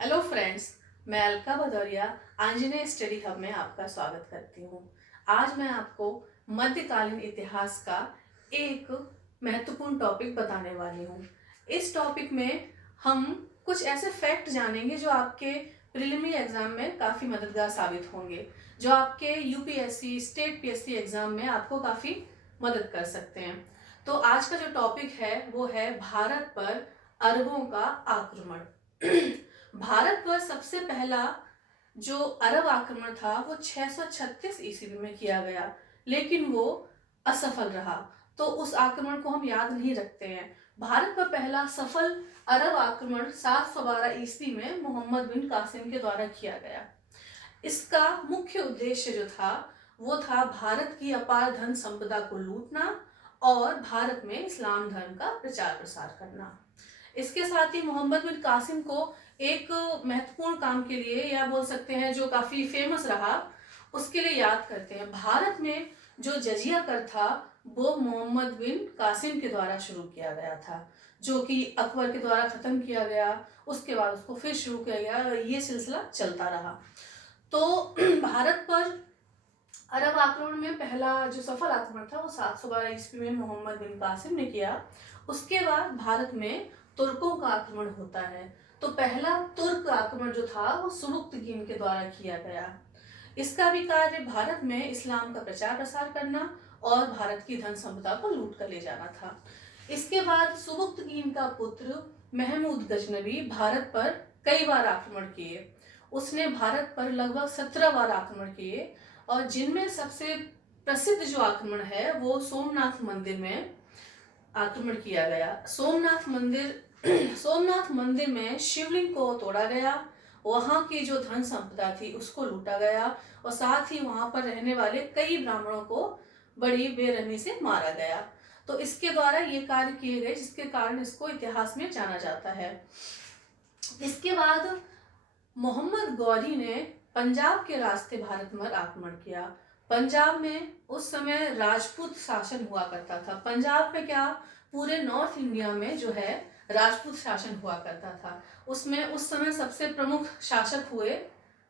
Hello friends, मैं Alka Bhadauria Anjaneya study hub में आपका स्वागत करती हूँ। आज मैं आपको मध्यकालीन इतिहास का एक महत्वपूर्ण टॉपिक बताने वाली हूँ। इस टॉपिक में हम कुछ ऐसे फैक्ट जानेंगे जो आपके प्रिलिमिनरी एग्जाम में काफ़ी मददगार साबित होंगे, जो आपके यूपीएससी स्टेट पीएससी एग्जाम में आपको काफ़ी मदद कर सकते हैं। तो आज का जो टॉपिक है वो है भारत पर अरबों का आक्रमण। भारत पर सबसे पहला जो अरब आक्रमण था वो 636 ईस्वी में किया गया, लेकिन वो असफल रहा। तो उस आक्रमण को हम याद नहीं रखते हैं। भारत पर पहला सफल अरब आक्रमण 712 ईस्वी में मोहम्मद बिन कासिम के द्वारा किया गया। इसका मुख्य उद्देश्य जो था वो था भारत की अपार धन संपदा को लूटना और भारत में इस्लाम धर्म का प्रचार प्रसार करना। इसके साथ ही मोहम्मद बिन कासिम को एक महत्वपूर्ण काम के लिए, या बोल सकते हैं जो काफी फेमस रहा, उसके लिए याद करते हैं। भारत में जो जजिया कर था वो मोहम्मद बिन कासिम के द्वारा शुरू किया गया था, जो कि अकबर के द्वारा खत्म किया गया। उसके बाद उसको फिर शुरू किया गया और ये सिलसिला चलता रहा। तो भारत पर अरब आक्रमण में पहला जो सफल आक्रमण था वो 712 ईस्वी में मोहम्मद बिन कासिम ने किया। उसके बाद भारत में तुर्कों का आक्रमण होता है। तो पहला तुर्क आक्रमण जो था वो सुबुक्तगीन के द्वारा किया गया। इसका भी कार्य भारत में इस्लाम का प्रचार प्रसार करना और भारत की धन संपदा को लूट कर ले जाना था। इसके बाद सुबुक्तगीन का पुत्र महमूद गजनबी भारत पर कई बार आक्रमण किए। उसने भारत पर लगभग 17 बार आक्रमण किए, और जिनमें सबसे प्रसिद्ध जो आक्रमण है वो सोमनाथ मंदिर में आक्रमण किया गया। सोमनाथ मंदिर में शिवलिंग को तोड़ा गया, वहां की जो धन संपदा थी उसको लूटा गया, और साथ ही वहां पर रहने वाले कई ब्राह्मणों को बड़ी बेरहमी से मारा गया। तो इसके द्वारा ये कार्य किए गए, जिसके कारण इसको इतिहास में जाना जाता है। इसके बाद मोहम्मद गौरी ने पंजाब के रास्ते भारत पर आक्रमण किया। पंजाब में उस समय राजपूत शासन हुआ करता था। पंजाब में क्या, पूरे नॉर्थ इंडिया में जो है राजपूत शासन हुआ करता था। उसमें उस समय सबसे प्रमुख शासक हुए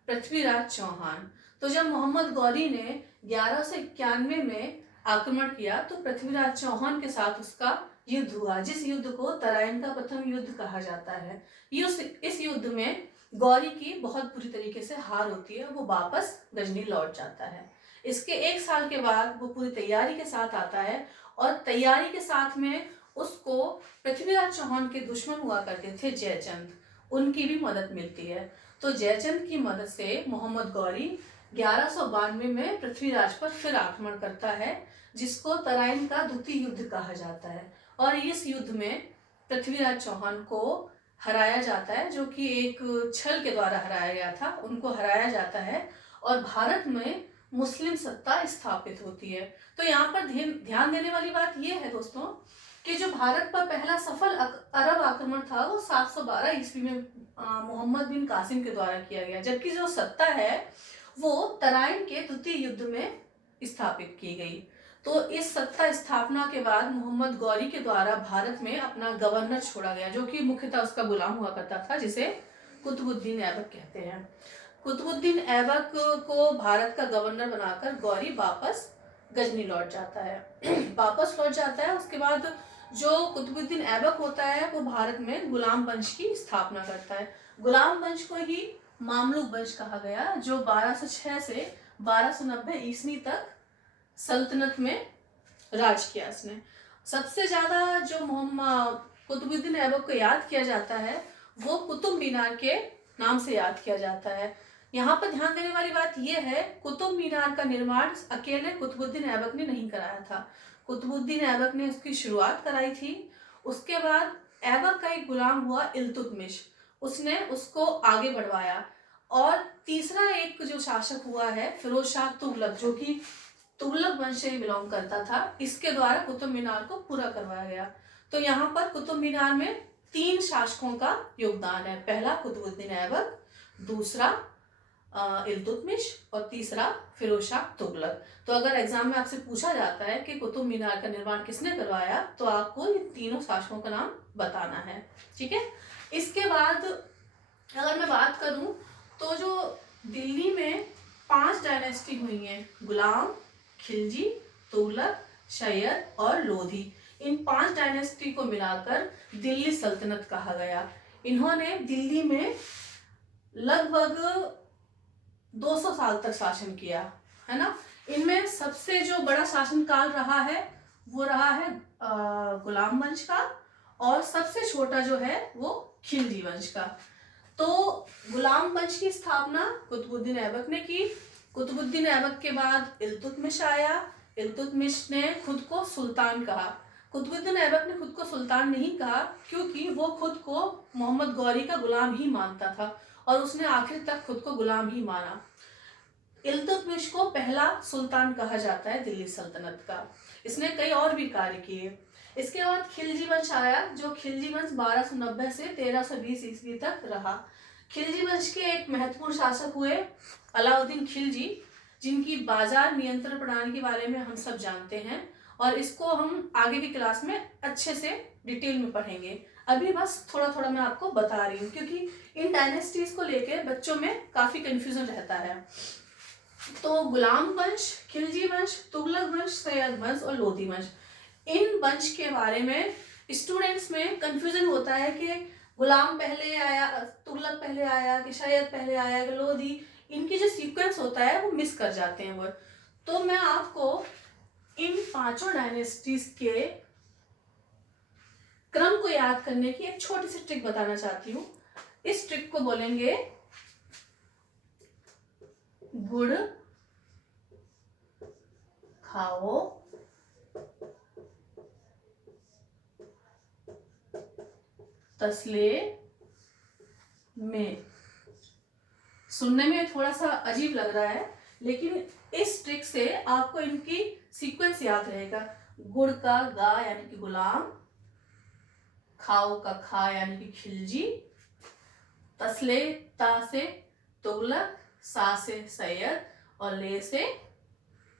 पृथ्वीराज चौहान। तो जब मोहम्मद गौरी ने 1191 में आक्रमण किया तो पृथ्वीराज चौहान के साथ उसका युद्ध हुआ, जिस युद्ध को तराइन का प्रथम युद्ध कहा जाता है। इस युद्ध में गौरी की बहुत बुरी तरीके से हार होती है, वो वापस गजनी लौट जाता है। इसके एक साल के बाद वो पूरी तैयारी के साथ आता है, और तैयारी के साथ में उसको पृथ्वीराज चौहान के दुश्मन हुआ करते थे जयचंद, उनकी भी मदद मिलती है। तो जयचंद की मदद से मोहम्मद गौरी 1192 में पृथ्वीराज पर फिर आक्रमण करता है, जिसको तराइन का द्वितीय युद्ध कहा जाता है। और इस युद्ध में पृथ्वीराज चौहान को हराया जाता है, जो कि एक छल के द्वारा हराया गया था। उनको हराया जाता है और भारत में मुस्लिम सत्ता स्थापित होती है। तो यहाँ पर ध्यान देने वाली बात यह है दोस्तों कि जो भारत पर पहला सफल अरब आक्रमण था वो 712 ईस्वी में मोहम्मद बिन कासिम के द्वारा किया गया, जबकि जो सत्ता है वो तराइन के द्वितीय युद्ध में स्थापित की गई। तो इस सत्ता स्थापना के बाद मोहम्मद गौरी के द्वारा भारत में अपना गवर्नर छोड़ा गया, जो कि मुख्यतः उसका गुलाम हुआ करता था, जिसे कुतुबुद्दीन ऐबक कहते हैं। कुतुबुद्दीन ऐबक को भारत का गवर्नर बनाकर गौरी वापस गजनी लौट जाता है। वापस लौट जाता है। उसके बाद जो कुतुबुद्दीन ऐबक होता है वो भारत में गुलाम वंश की स्थापना करता है। गुलाम वंश को ही मामलुक वंश कहा गया, जो 1206 से 1290 ईस्वी तक सल्तनत में राज किया इसने। सबसे ज्यादा जो मोहम्मद कुतुबुद्दीन ऐबक को याद किया जाता है वो कुतुब मीनार के नाम से याद किया जाता है। यहाँ पर ध्यान देने वाली बात यह है, कुतुब मीनार का निर्माण अकेले कुतुबुद्दीन ऐबक ने नहीं कराया था। कुतुबुद्दीन ऐबक ने उसकी शुरुआत कराई थी। उसके बाद ऐबक का एक गुलाम हुआ इल्तुतमिश, उसने उसको आगे बढ़वाया। और तीसरा एक जो शासक हुआ है फिरोज शाह तुगलक, जो कि तुगलक वंश से बिलोंग करता था, इसके द्वारा कुतुब मीनार को पूरा करवाया गया। तो यहाँ पर कुतुब मीनार में 3 शासकों का योगदान है। पहला कुतुबुद्दीन ऐबक, दूसरा इल्तुतमिश, और तीसरा फिरोज शाह तुगलक। तो अगर एग्जाम में आपसे पूछा जाता है कि कुतुब मीनार का निर्माण किसने करवाया, तो आपको इन तीनों शासकों का नाम बताना है। ठीक है। इसके बाद अगर मैं बात करूं तो जो दिल्ली में 5 डायनेस्टी हुई हैं, गुलाम, खिलजी, तुगलक, सैयद और लोधी, इन 5 डायनेस्टी को मिलाकर दिल्ली सल्तनत कहा गया। इन्होंने दिल्ली में लगभग 200 साल तक शासन किया, है ना। इनमें सबसे जो बड़ा शासनकाल रहा है वो रहा है गुलाम वंश का, और सबसे छोटा जो है वो खिलजी वंश का। तो गुलाम वंश की स्थापना कुतुबुद्दीन ऐबक ने की। कुतुबुद्दीन ऐबक के बाद इल्तुतमिश आया। इल्तुतमिश ने खुद को सुल्तान कहा। कुतुबुद्दीन ऐबक ने खुद को सुल्तान नहीं कहा क्योंकि वो खुद को मोहम्मद गौरी का गुलाम ही मानता था और उसने आखिर तक खुद को गुलाम ही माना। इल्तुतमिश को पहला सुल्तान कहा जाता है दिल्ली सल्तनत का। इसने कई और भी कार्य किए। इसके बाद खिलजी वंश आया, जो खिलजी वंश 1290 से 1320 ईस्वी तक रहा। खिलजी वंश के एक महत्वपूर्ण शासक हुए अलाउद्दीन खिलजी, जिनकी बाजार नियंत्रण प्रणाली के बारे में हम सब जानते हैं और इसको हम आगे की क्लास में अच्छे से डिटेल में पढ़ेंगे। अभी बस थोड़ा थोड़ा मैं आपको बता रही हूँ क्योंकि इन डायनेस्टीज को लेकर बच्चों में काफी कंफ्यूजन रहता है। तो गुलाम वंश, खिलजी वंश, तुगलक वंश, सैयद वंश और लोधी वंश, इन वंश के बारे में स्टूडेंट्स में कंफ्यूजन होता है कि गुलाम पहले आया, तुगलक पहले आया, कि सैयद पहले आया, कि लोधी, इनकी जो सीक्वेंस होता है वो मिस कर जाते हैं वो। तो मैं आपको इन 5 डायनेस्टीज के क्रम को याद करने की एक छोटी सी ट्रिक बताना चाहती हूँ। इस ट्रिक को बोलेंगे गुड़ खाओ तसले में। सुनने में थोड़ा सा अजीब लग रहा है लेकिन इस ट्रिक से आपको इनकी सीक्वेंस याद रहेगा। गुड़ का गा यानी कि गुलाम, खाओ का खा यानी कि खिलजी, तसले ता से तुगलक, सा से सैयद और ले से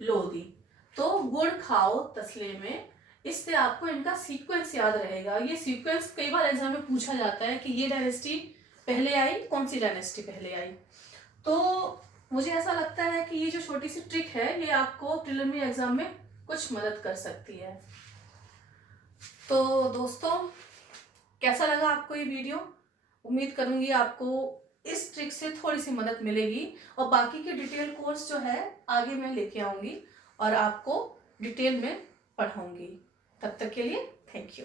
लोधी। तो गुड़ खाओ तसले में, इससे आपको इनका सीक्वेंस याद रहेगा। ये सीक्वेंस कई बार एग्जाम में पूछा जाता है कि ये डायनेस्टी पहले आई, कौन सी डायनेस्टी पहले आई। तो मुझे ऐसा लगता है कि ये जो छोटी सी ट्रिक है ये आपको प्रीलिमिनरी एग्जाम में कुछ मदद कर सकती है। तो दोस्तों, कैसा लगा आपको ये वीडियो? उम्मीद करूंगी आपको इस ट्रिक से थोड़ी सी मदद मिलेगी और बाकी के डिटेल कोर्स जो है आगे मैं लेके आऊंगी और आपको डिटेल में पढ़ाऊंगी। तब तक के लिए थैंक यू।